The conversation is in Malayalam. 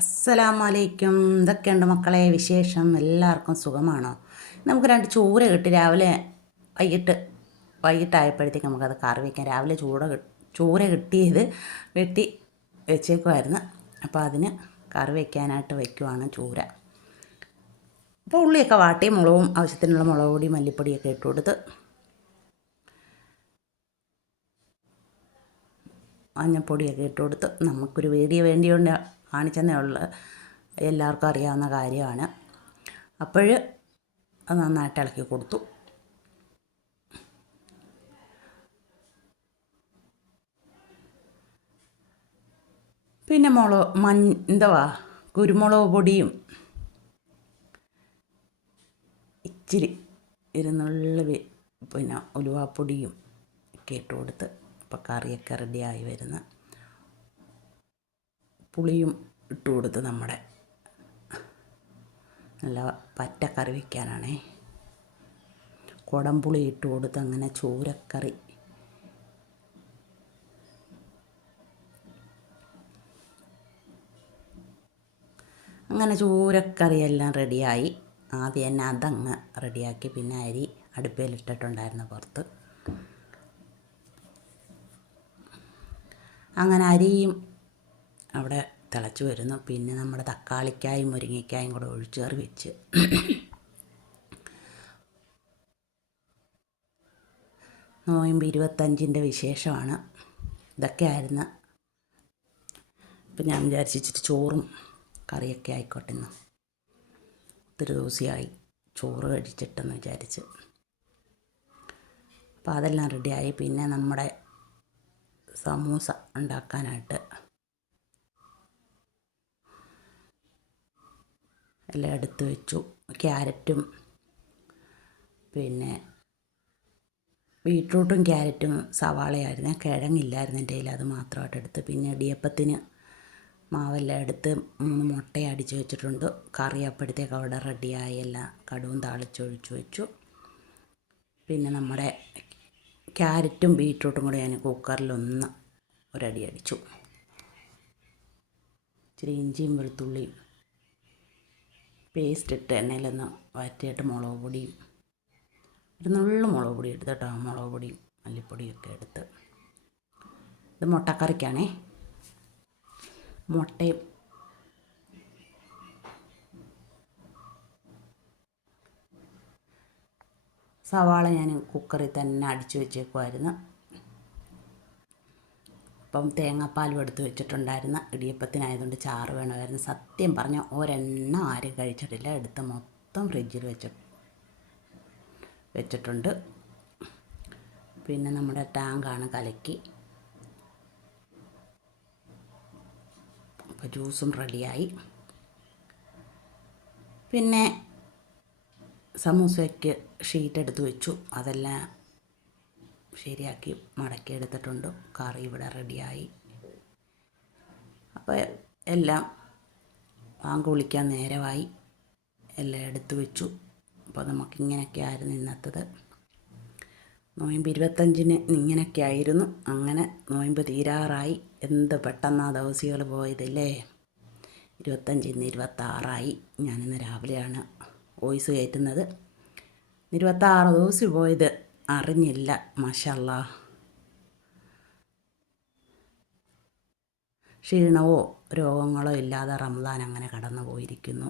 അസ്സലാമലൈക്കും. ഇതൊക്കെയുണ്ട് മക്കളെ വിശേഷം. എല്ലാവർക്കും സുഖമാണോ? നമുക്ക് രണ്ട് ചൂര കിട്ടി. രാവിലെ വൈകിട്ട് വൈകിട്ടായപ്പോഴത്തേക്ക് നമുക്കത് കറി വയ്ക്കാം രാവിലെ ചൂട ചൂര കിട്ടിയത് വെട്ടി വെച്ചേക്കുമായിരുന്നു അപ്പോൾ അതിന് കറി വയ്ക്കാനായിട്ട് വയ്ക്കുവാണ് ചൂര അപ്പോൾ ഉള്ളിയൊക്കെ വാട്ടി മുളകും ആവശ്യത്തിനുള്ള മുളക് പൊടി മല്ലിപ്പൊടിയൊക്കെ ഇട്ട് കൊടുത്ത് മഞ്ഞപ്പൊടിയൊക്കെ ഇട്ട് കൊടുത്ത് നമുക്കൊരു വീഡിയോ വേണ്ടിയുണ്ട്. കാണിച്ചെന്നേ ഉള്ളു. എല്ലാവർക്കും അറിയാവുന്ന കാര്യമാണ്. അപ്പോൾ അത് നന്നായിട്ട് ഇളക്കി കൊടുത്തു. പിന്നെ മുളക് മഞ്ഞ എന്തുവാ കുരുമുളക് പൊടിയും ഇച്ചിരി ഇരുന്നുള്ള പിന്നെ ഉലുവാപ്പൊടിയും ഒക്കെ ഇട്ട് കൊടുത്ത് ഇപ്പോൾ കറിയൊക്കെ റെഡിയായി വരുന്ന. പുളിയും ഇട്ട് കൊടുത്ത് നമ്മുടെ നല്ല പറ്റ കറി വയ്ക്കാനാണേ കുടംപുളി ഇട്ട് കൊടുത്ത് അങ്ങനെ ചോരക്കറി. അങ്ങനെ ചൂരക്കറിയെല്ലാം റെഡിയായി. ആദ്യം തന്നെ അതങ്ങ് റെഡിയാക്കി പിന്നെ അരി അടുപ്പയിലിട്ടിട്ടുണ്ടായിരുന്നു പുറത്ത്. അങ്ങനെ അരിയും തിളച്ച് വരുന്നു. പിന്നെ നമ്മുടെ തക്കാളിക്കായും മുരിങ്ങയ്ക്കായും കൂടെ ഒഴിച്ചേറി വെച്ച് നോയമ്പ് ഇരുപത്തഞ്ചിന്റെ വിശേഷമാണ്. ഇതൊക്കെ ആയിരുന്നു ഇപ്പം ഞാൻ വിചാരിച്ചിട്ട് ചോറും കറിയൊക്കെ ആയിക്കോട്ടെ ഇന്ന്. ഒത്തിരി ദിവസമായി ചോറ് കഴിച്ചിട്ടെന്ന് വിചാരിച്ച്. അപ്പോൾ അതെല്ലാം റെഡിയായി പിന്നെ നമ്മുടെ സമൂസ ഉണ്ടാക്കാനായിട്ട് എല്ലാം എടുത്ത് വെച്ചു. ക്യാരറ്റും പിന്നെ ബീട്രൂട്ടും ക്യാരറ്റും സവാളയായിരുന്നു. കിഴങ്ങില്ലായിരുന്നു എന്റെ കയ്യിൽ അത് മാത്രമായിട്ട് എടുത്ത്. പിന്നെ ഇടിയപ്പത്തിന് മാവെല്ലാം എടുത്ത് മൂന്ന് മുട്ട അടിച്ച് വെച്ചിട്ടുണ്ട്. കറി അപ്പോഴത്തേക്ക് അവിടെ റെഡിയായി. എല്ലാം കടുവും താളിച്ചൊഴിച്ചു വെച്ചു. പിന്നെ നമ്മുടെ ക്യാരറ്റും ബീട്രൂട്ടും കൂടെ ഞാൻ കുക്കറിലൊന്ന് ഒരടി അടിച്ചു. ഇച്ചിരി ഇഞ്ചിയും വെളുത്തുള്ളിയും പേസ്റ്റ് ഇട്ട് എണ്ണയിലൊന്ന് വഴറ്റിയിട്ട് മുളക് പൊടിയും ഒരു നുള്ളു മുളക് പൊടി എടുത്ത് കേട്ടോ മുളക് പൊടിയും മല്ലിപ്പൊടിയൊക്കെ എടുത്ത്. ഇത് മുട്ടക്കറിക്കാണേ. മുട്ടയും സവാള ഞാൻ കുക്കറിൽ തന്നെ അടിച്ചു വെച്ചേക്കുമായിരുന്നു അപ്പം തേങ്ങാപ്പാലും എടുത്ത് വെച്ചിട്ടുണ്ടായിരുന്ന. ഇടിയപ്പത്തിനായതുകൊണ്ട് ചാറ് വേണമായിരുന്നു. സത്യം പറഞ്ഞാൽ ഒരെണ്ണം ആരും കഴിച്ചിട്ടില്ല. എടുത്ത് മൊത്തം ഫ്രിഡ്ജിൽ വെച്ച് വെച്ചിട്ടുണ്ട്. പിന്നെ നമ്മുടെ ടാങ്കാണ് കലക്കി. അപ്പോൾ ജ്യൂസും റെഡിയായി. പിന്നെ സമൂസയ്ക്ക് ഷീറ്റ് എടുത്ത് വെച്ചു. അതെല്ലാം ശരിയാക്കി മടക്കി എടുത്തിട്ടുണ്ട്. കറി ഇവിടെ റെഡിയായി. അപ്പോൾ എല്ലാം വാങ്ങ വിളിക്കാൻ നേരമായി. എല്ലാം എടുത്തു വെച്ചു. അപ്പോൾ നമുക്കിങ്ങനെയൊക്കെ ആയിരുന്നു ഇന്നത്തത്. നോയമ്പ് ഇരുപത്തഞ്ചിന് ഇങ്ങനെയൊക്കെ ആയിരുന്നു. അങ്ങനെ നോയമ്പ് തീരാറായി. എന്ത് പെട്ടെന്ന് ദിവസികൾ പോയതല്ലേ? ഇരുപത്തഞ്ചിന്ന് ഇരുപത്താറായി. ഞാനിന്ന് രാവിലെയാണ് വോയിസ് കയറ്റുന്നത് ഇരുപത്താറ് ദിവസം പോയത്. അറിഞ്ഞില്ല മാഷല്ല. ക്ഷീണവോ രോഗങ്ങളോ ഇല്ലാതെ റംദാൻ അങ്ങനെ കടന്നു പോയിരിക്കുന്നു